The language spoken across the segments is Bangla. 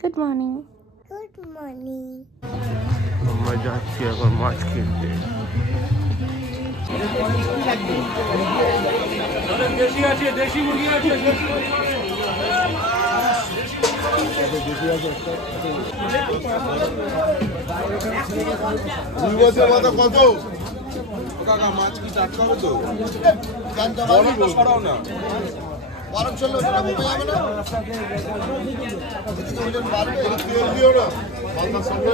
Good morning. Good morning. আমরা যাচ্ছি এখন মাছ কিনতে। দেশি আছে, দেশি মুরগি আছে। কত কাকা মাছ কি টাটকা হবে তো? সরাও না বারো চললো যাবে না তেল দিও না মালটার সঙ্গে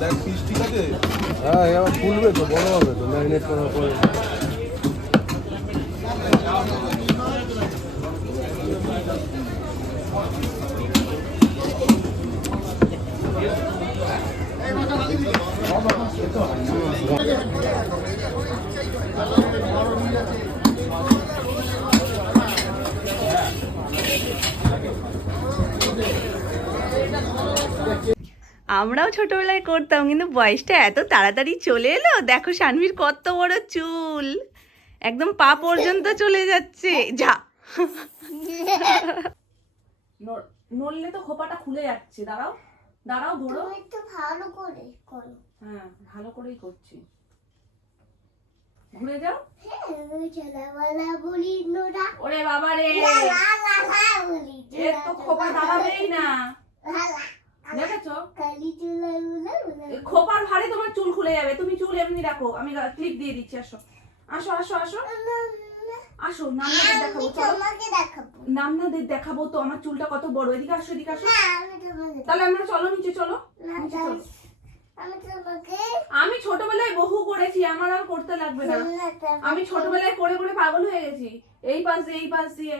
দেখ পিস ঠিক আছে। হ্যাঁ এবার ফুলবে তো, বড় হবে তো ম্যারিনেট করার পরে। আমরাও ছোটবেলায় করতাম, কিন্তু বয়সটা এত তাড়াতাড়ি চলে এলো। দেখো শানভীর কত বড় চুল, একদম পা পর্যন্ত চলে যাচ্ছে। যা নড়লে তো খোপাটা খুলে যাচ্ছে। দাঁড়াও দাঁড়াও, ধরো। তুমি একটু ভালো করে করো। হ্যাঁ ভালো করেই করছি। ঘুরে যাও। হ্যাঁ চলা বলি নোরা। ওরে বাবা রে, লা লা লা বলি। এর তো খোপা দাঁড়াবেই না। দেখেছো, কালি চলা উলা উলা। এই খোপার ভারে তোমার চুল খুলে যাবে। তুমি চুল এমনি রাখো, আমি ক্লিপ দিয়ে দিচ্ছি। আসো আসো আসো আসো আসো, নামনাদের দেখাবো। চলো তোমাকে দেখাবো। নামনাদের দেখাবো তো আমার চুলটা কত বড়। এদিকে আসো, এদিকে আসো। না আমি তোমাকে তাহলে আমরা চলো নিচে, চলো না নিচে চলো। আমি তোমাকে আমি ছোটবেলায় বহু করেছি, আমার আর করতে লাগবে না। আমি ছোটবেলায় করে করে পাগল হয়ে গেছি, এই পাশ দিয়ে এই পাশ দিয়ে।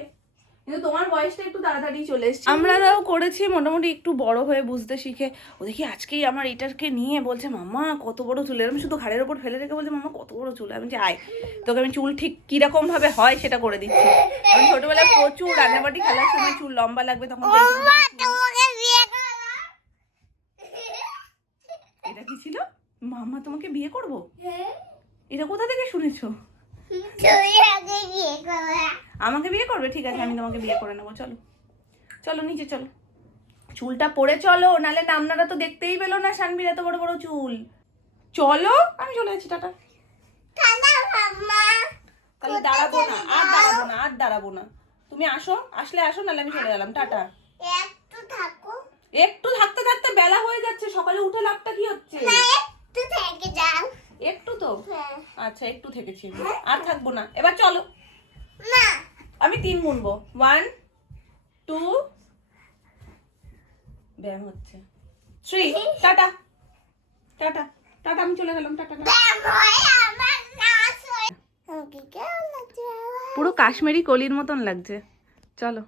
কিন্তু তোমার বয়সটা একটু তাড়াতাড়ি চলে এসেছে। আমরাও করেছি মোটামুটি একটু বড় হয়ে বুঝতে শিখে। ও দেখি আজকেই আমার এটাকে নিয়ে বলছে মাম্মা কত বড় চুল। আমি শুধু ঘাড়ের ওপর ফেলে রেখে বলছে মাম্মা কত বড় চুল। আমি যে আয় তোকে আমি চুল ঠিক কিরকম ভাবে হয় সেটা করে দিচ্ছি। আমি ছোটবেলায় প্রচুর রান্নাবাটি খেলার সময় চুল লম্বা লাগবে তখন তোমাকে বিয়ে করব। এটা কি ছিল? মাম্মা তোমাকে বিয়ে করব? এটা কোথা থেকে শুনেছো? তুই আগে বিয়ে করবে। আমাকে বিয়ে করবে? ঠিক আছে, আমি তোমাকে বিয়ে করে নেবো। চলো চলো নিচে চলো, চুলটা পরে চলো, নালে নামনারা তো দেখতেই পেলো না শানভীর এত বড় বড় চুল। চলো আমি চলে যাচ্ছি, টাটা। টাটা মাম্মা। তাহলে দাঁড়াবো না, আর দাঁড়াবো না, আর দাঁড়াবো না। তুমি আসো, আসলে আসো, নালে আমি চলে গেলাম, টাটা। একটু থাকো। একটু থাকতে থাকতে বেলা হয়ে যাচ্ছে, সকালে উঠে লাভটা কি হচ্ছে? না একটু থেকে যাও। একটু তো, হ্যাঁ। আচ্ছা একটু থেকেছি, আর থাকবো না। এবার চলো, না আমি 3 গুনবো। 1 2 ব্যায়াম হচ্ছে 3। টাটা টাটা টাটা, আমি চলে গেলাম, টাটা। আমার নাচ হয়। আমাকে কেমন লাগছে? পুরো কাশ্মীরি কলির মতন লাগছে। চলো,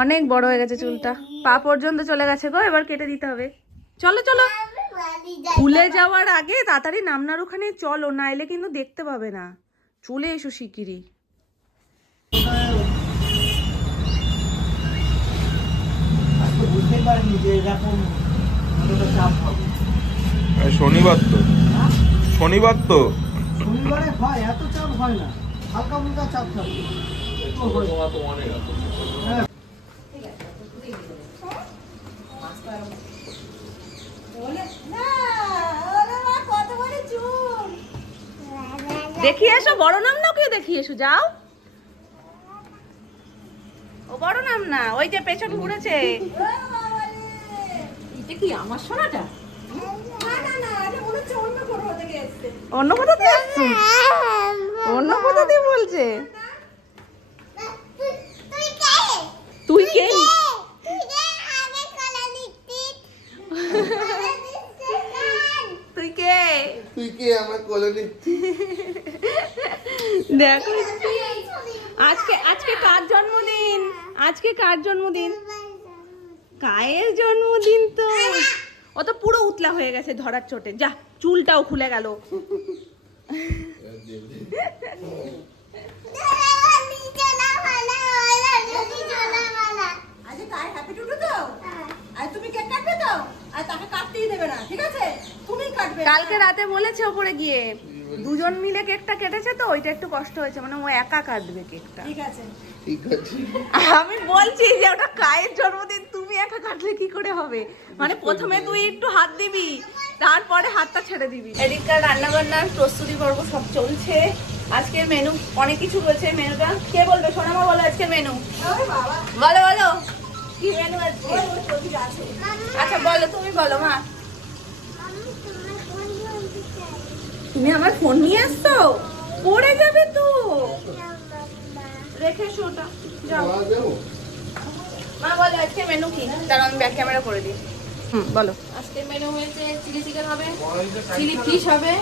অনেক বড় হয়ে গেছে চুলটা, পা পর্যন্ত চলে গেছে গো। এবার কেটে দিতে হবে। চলো চলো, আমি বাড়ি যাই। খুলে যাওয়ার আগে তাড়াতাড়ি নামনার ওখানে চলো, না এলে কিন্তু দেখতে পাবে না। চলে এসো শিগগিরই। শনিবার তো, শনিবার তো শনিবারে হয়, এত চাপ হয় না, হালকা ফুলকা চাপ থাকে। দেখিয়ে এসো, বড় নাম না কেউ দেখিয়ে এসো, যাও। ও বড় নাম না, ওই যে পেছন ঘুরেছে। এটা কি আমার সোনাটা? অন্য কোথা দিয়ে আসছে? অন্য কোথা দিয়ে বলছে? তুই কে? তুই কে? তুই কি আমার কোলে নিচ্ছি? দেখো আজকে আজকে কার জন্মদিন? আজকে কার জন্মদিন? কায়ের জন্মদিন তো। ও তো পুরো উতলা হয়ে গেছে ধরার চোটে। যা, চুলটাও খুলে গেল। কালকে রাতে বলেছে ওপরে গিয়ে দুজন মিলে কেকটা কেটেছে তো ওইটা একটু কষ্ট হয়েছে, মানে ও একা কাটবে কেকটা। ঠিক আছে। আমি বলছি যে ওটা কায়ের জন্মদিন, তুমি একা কাটলে কি করে হবে? মানে প্রথমে তুই একটু হাত দিবি, তারপরে হাতটা ছেড়ে দিবি। এদিককার রান্না বান্নার প্রস্তুতি পর্ব সব চলছে। আজকের মেনু অনেক কিছু রয়েছে। মেনুটা কে বলবে? সোনামা বলো আজকের মেনু। বলো বলো কি মেনু আজকে? আচ্ছা বলো, তুমি বলো মা। তুমি আমার ফোন নিয়ে আসছো, পড়ে যাবে তো। রেখে এসো ওটা, যাও। মা বলো আজকে মেনু কি? দাঁড়াও আমি ব্যাক ক্যামেরা করে দিই। বলো। আজকের মেনু হয়েছে চিলি চিকেন হবে, চিলি ফিশ হবে,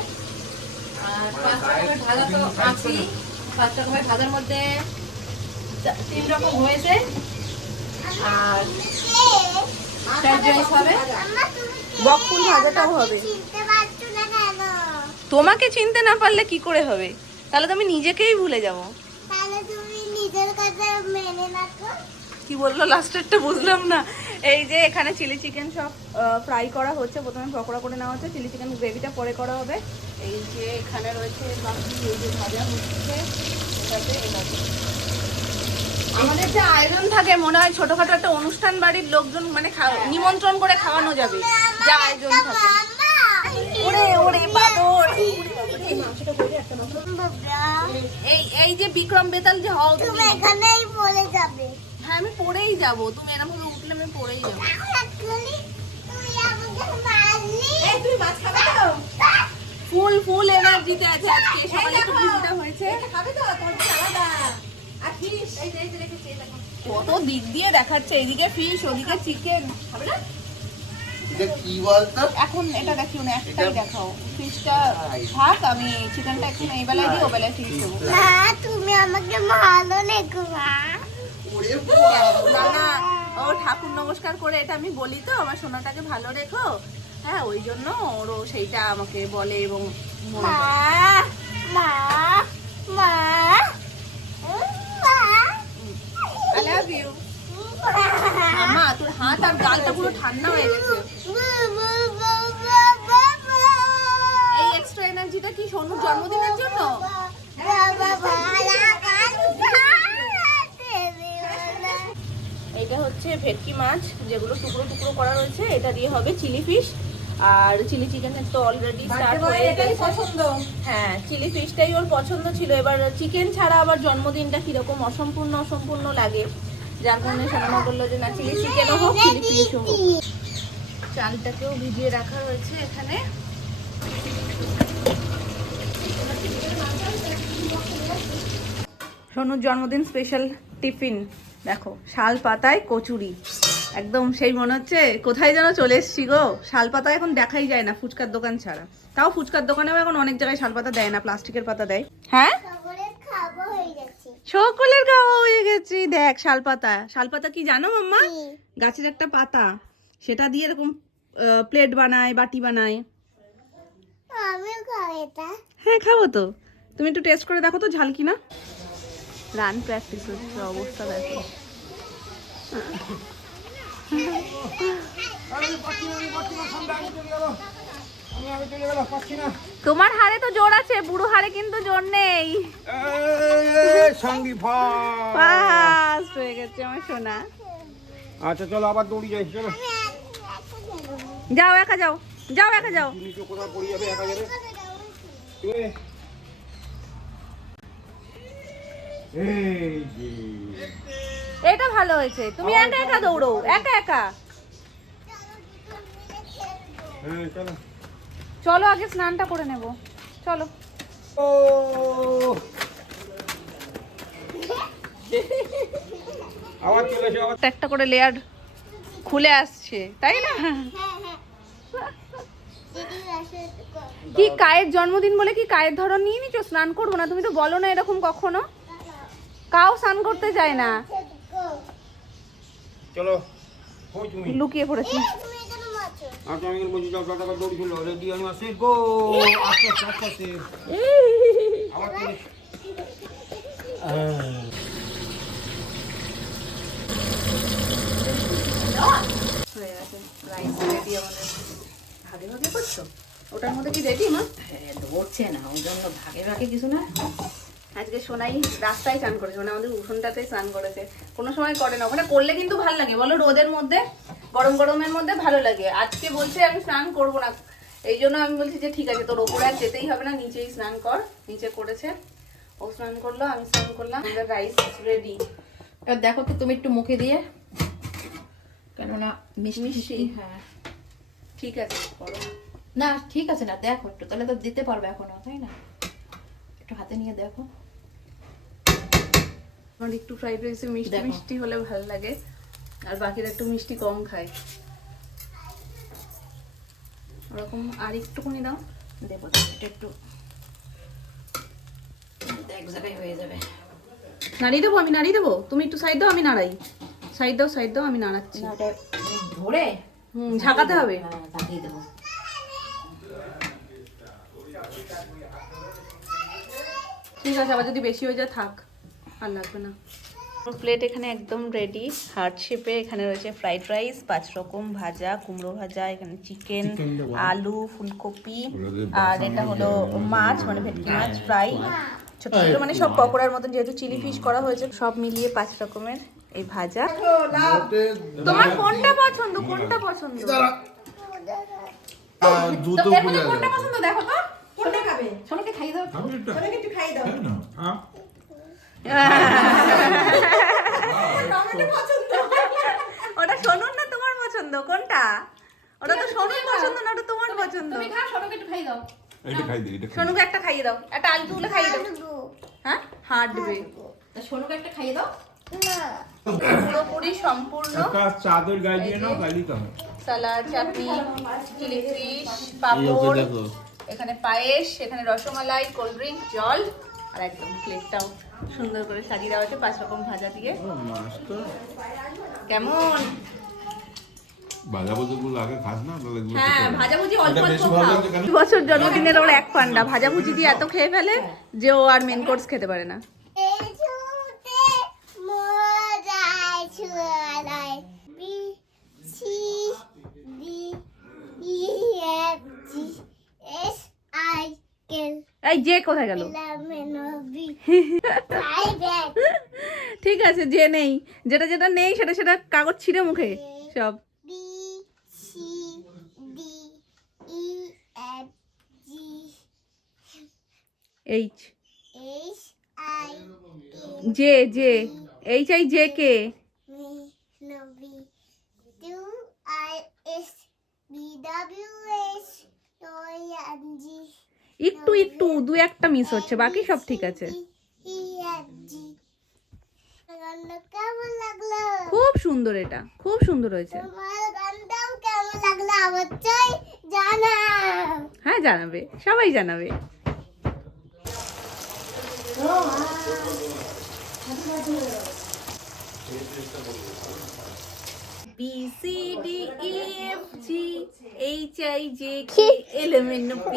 আর 5 রকমের ভাজা তো আছেই। 5 রকমের ভাজার মধ্যে 3 রকম হয়েছে, আর ফ্রাইড রাইস হবে। বকফুল ভাজাটাও হবে। চিনতে পারছো না কেন? তোমাকে চিনতে না পারলে কি করে হবে? তাহলে তো আমি নিজেকেই ভুলে যাব। তাহলে তুমি নিজের কথা মেনে রাখো। কি বললো লাস্টেরটা বুঝলাম না। এই যে এখানে চিলি চিকেন সব ফ্রাই করা হচ্ছে, প্রথমে পকোড়া করে নেওয়া হচ্ছে, চিলি চিকেন গ্রেভিটা পরে করা হবে। এই যে এখানে রয়েছে বাকি এই যে ভাজা হচ্ছে, এটাতে আমাদের যে আয়োজন থাকে মনে হয় ছোটখাটো একটা অনুষ্ঠান বাড়ির লোকজন মানে নিমন্ত্রণ করে খাওয়ানো যাবে, যা আয়োজন থাকে। ওরে ওরে বাদর, এই যে বিক্রম বেতাল যে হও তুমি তুমি, এখানেই বলে যাবে। হ্যাঁ আমি পড়েই যাব। তুমি এরকম ভাবে উঠলে আমি পড়েই যাব। এখন এক্ষুনি তুই আমাকে মারলি। এই তুমি মাছ খাবে তো? ফুল ফুল এনার্জিতে আছে আজকে, সকালে একটু ভিজিটা হয়েছে। খাবে তো তোমার আলাদা। আর ফিশ এই যে রেখেছি, এই দেখো। কত দিক দিয়ে দেখাচ্ছে, এদিকে ফিশ ওদিকে চিকেন। খাবে না? এটা কি বলতো? এখন এটা দেখিও না, একটাই দেখাও। ফিশটা থাক, আমি চিকেনটা এখন এই বেলায় দিই, ও বেলায় ফিশ দেবো। না তুমি আমাকে ভালো লেখো মা। ওরে বাবা। না না, ও ঠাকুর নমস্কার করে এটা আমি বলি তো আমার সোনাটাকে ভালো রেখো, হ্যাঁ ওই জন্য ওরও সেইটা আমাকে বলে এবং মনে মা করে। মা মা মা I love you. মামা তোর হাত আর গালটা পুরো ঠান্ডা হয়ে গেছে। এই এক্সট্রা এনার্জিটা কি সোনুর জন্মদিনের জন্য? এটা হচ্ছে ভেটকি মাছ যেগুলো টুকরো টুকরো করা রয়েছে, এটা দিয়ে হবে চিলি ফিশ। আর চিলি চিকেনের তো অলরেডি স্টার্ট হয়ে গেছে। পছন্দ। হ্যাঁ চিলি ফিশটাই ওর পছন্দ ছিল। এবার চিকেন ছাড়া আবার জন্মদিনটা কিরকম অসম্পূর্ণ অসম্পূর্ণ লাগে, যার কারণে সোনামা বললো যে না চিলি চিকেনও হোক চিলি ফিশও হোক। চালটাকেও ভিজিয়ে রাখা হয়েছে এখানে। সোনুর জন্মদিন স্পেশাল টিফিন দেখো, শাল পাতায় কচুরি, একদম সেই মনে হচ্ছে কোথায় যেন চলে এসছি গো। শাল পাতা এখন দেখাই যায় না ফুচকার দোকান ছাড়া, তাও ফুচকার দোকানেও এখন অনেক জায়গায় শাল পাতা দেয় না, প্লাস্টিকের পাতা দেয়। হ্যাঁ খাবো হয়ে গেছে। সকলের খাওয়া হয়ে গেছে। দেখ শালপাতা, শালপাতা কি জানো মাম্মা? কি? গাছের একটা পাতা, সেটা দিয়ে এরকম প্লেট বানায়, বাটি বানায়। আমিও খাবো এটা। হ্যাঁ খাবো তো, তুমি একটু টেস্ট করে দেখো তো ঝাল কিনা। রান প্র্যাকটিস হচ্ছে, অবস্থা দেখো। তোমার হাড়ে তো জোর আছে, বুড়ো হাড়ে কিন্তু জোর নেই। সঙ্গী ফাস্ট হয়ে গেছে আমার সোনা। আচ্ছা চলো আবার দৌড়ি যাই, চলো। যাও একা যাও, যাও একা যাও। নিচে কোথাও পড়ে যাবে, একা যাবে। এই যে এটা ভালো হয়েছে, তুমি একা একা দৌড়ো, একা একা। হ্যাঁ চলো। চলো আগে স্নানটা করে নেব, চলো। ও আবার চলে এসো, আবার একটা করে লেয়ার খুলে আসছে, তাই না? দিদি আসে কি কায়ের জন্মদিন বলে কি কায়ের ধরন নিয়ে নিচ্ছ? স্নান করবো না, তুমি তো বলো না এরকম কখনো। কাউ স্নান করতে যায় না, চলো। কই তুমি? লুকিয়ে পড়েছি। তুমি এখানে মাছো। আচ্ছা আমি বলছি যাও, টাকা দৌড়ি চলো, রেডি আমি আসি গো। আচ্ছা আচ্ছা আচ্ছা আবার চলে এসো। হয়ে গেছে রাইস রেডি আমাদের। ভাগে ভাগে করছো? ওটার মধ্যে কি দেখো ভাগে ভাগে কিছু না। আজকে সোনাই রাস্তায় স্নান করেছে, মানে আমাদের উঠোনটাতে স্নান করেছে। কোনো সময় করে না, ওখানে করলে কিন্তু ভালো লাগে বলো, রোদের মধ্যে গরম গরমের মধ্যে ভালো লাগে। আজকে বলছে আমি স্নান করবো না, এই জন্য আমি বলছি যে ঠিক আছে তোর ওপরে আর যেতেই হবে না, নিচেই স্নান কর। নিচে করেছে, ও স্নান করলো, আমি স্নান করলাম, আমাদের রাইস রেডি। এবার দেখো তো তুমি একটু মুখে দিয়ে, কেননা মিষ্টি মিষ্টি? হ্যাঁ ঠিক আছে করো। না ঠিক আছে না, দেখো একটু, তাহলে তো দিতে পারবে এখনো, তাই না? একটু হাতে নিয়ে দেখো। আমার একটু ফ্রাইড রাইসে মিষ্টি দেখো। মিষ্টি হলে ভালো লাগে, আর বাকিরা একটু মিষ্টি কম খায়, ওরকম। আর একটুখানি দাও, দেবো, এটা একটু এক জায়গায় হয়ে যাবে। নাড়িয়ে দেবো, আমি নাড়িয়ে দেবো, তুমি একটু সাইড দাও, আমি নাড়াই। সাইড দাও, সাইড দাও, আমি নাড়াচ্ছি। না ওটা ধরে ঝাঁকাতে হবে। হ্যাঁ ঝাঁকিয়ে দেবো। ঠিক আছে, আবার যদি বেশি হয়ে যায় থাক, আর লাগবে না। প্লেট এখানে একদম রেডি, হার্ট শেপে। এখানে রয়েছে ফ্রাইড রাইস, 5 রকম ভাজা, কুমড়ো ভাজা, এখানে চিকেন, আলু, ফুলকপি, আর এটা হলো মাছ, মানে ভেটকি মাছ ফ্রাই, ছোট ছোট, মানে সব পকোড়ার মতন, যেহেতু চিলি ফিশ করা হয়েছে। সব মিলিয়ে 5 রকমের এই ভাজা। তোমার কোনটা পছন্দ, কোনটা পছন্দ? জুতো এর খুলে মধ্যে কোনটা যাবে। পছন্দ দেখো তো, কোনটা খাবে? সোনাকে খাইয়ে দাও। ওটা শোনুন না, তোমার পছন্দ কোনটা? ওটা তো শোনুন পছন্দ না, ওটা তোমার পছন্দ। তুমি খাও, সোনাকে একটু খাইয়ে দাও। এটা খাই দে, এটা শোনুকে একটা খাইয়ে দাও, একটা আলু তুলে খাইয়ে দাও। হ্যাঁ, হার্ট দেবে। তা সোনাকে একটা খাইয়ে দাও। পুরোপুরি সম্পূর্ণ একটা চাদর গায়ে দিয়ে নাও, গালি তো হয়। সালাদ, চাটনি, চিলি ফিশ, পাপড়, এখানে পায়েস, এখানে রসমালাই, কোল্ড ড্রিঙ্ক, জল, আর একদম প্লেটটাও সুন্দর করে সাজিয়ে দেওয়া হয়েছে 5 রকম ভাজা দিয়ে। কেমন? ভাজা ভুজিগুলো আগে খাস না, তাহলে এগুলো খেতে হ্যাঁ, হবে। ভাজাভুজি অল্প এটা অল্প বেশি ভালো খাও। লাগছে কেন? 2 বছর জন্মদিনের ওর এক পান্ডা ভাজাভুজি দিয়ে এত খেয়ে ফেলে যে ও আর মেন কোর্স খেতে পারে না। এই ছুতে মোরাই ছুয়ালাই B C D E F G S I K এই যে কোথায় গেল? এলএমএনওপি আই ব্যাক ঠিক আছে, যে নেই, যেটা যেটা নেই সেটা সেটা কাগজ ছিঁড়ে মুখে সব। B C D E F G H H I J, J H I J K. নবি টু I S B W S G একটু একটু 2-1টা মিস হচ্ছে, বাকি সব ঠিক আছে। ই এফ জি গানটা কেমন লাগলো? খুব সুন্দর, এটা খুব সুন্দর হয়েছে। তোমার গানটাও কেমন লাগলো অবশ্যই জানাও। হ্যাঁ জানাবে, সবাই জানাবে। B C D E F G H I J K L M N O P.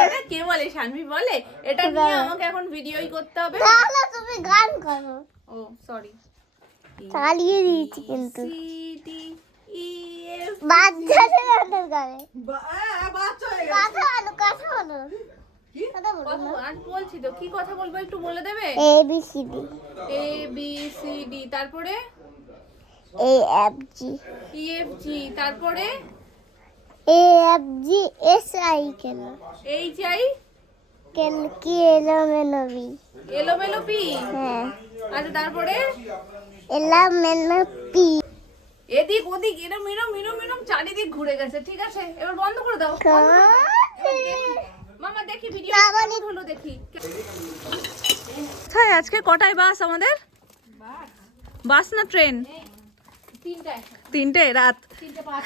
এটা কে বলে? শানভি বলে। এটা নিয়ে আমাকে এখন ভিডিওই করতে হবে। তাহলে তুমি গান করো। ও সরি, চালিয়ে দিয়েছি কিন্তু সি ডি ই এফ। বাচ্চাদের গানের গানে কথা বলো কথা বলো কথা বলো কথা আর বলছি তো, কি কথা বলবো একটু বলে দেবে? A B C D A B C D, তারপরে A F G E F G, তারপরে A F G S I কেন এইচ আই কেন কি এলোমেলোবি এলোমেলো পি। হ্যাঁ আচ্ছা, তারপরে এলোমেলোপি এদিক ওদিক এরম এরম এরম এরম চারিদিক ঘুরে গেছে। ঠিক আছে, এবার বন্ধ করে দাও। মামা দেখি ভিডিও কেমন হলো, দেখি। হ্যাঁ, আজকে কটায় বাস আমাদের? বাস না ট্রেন? 3টায় 3টে রাত। 3:05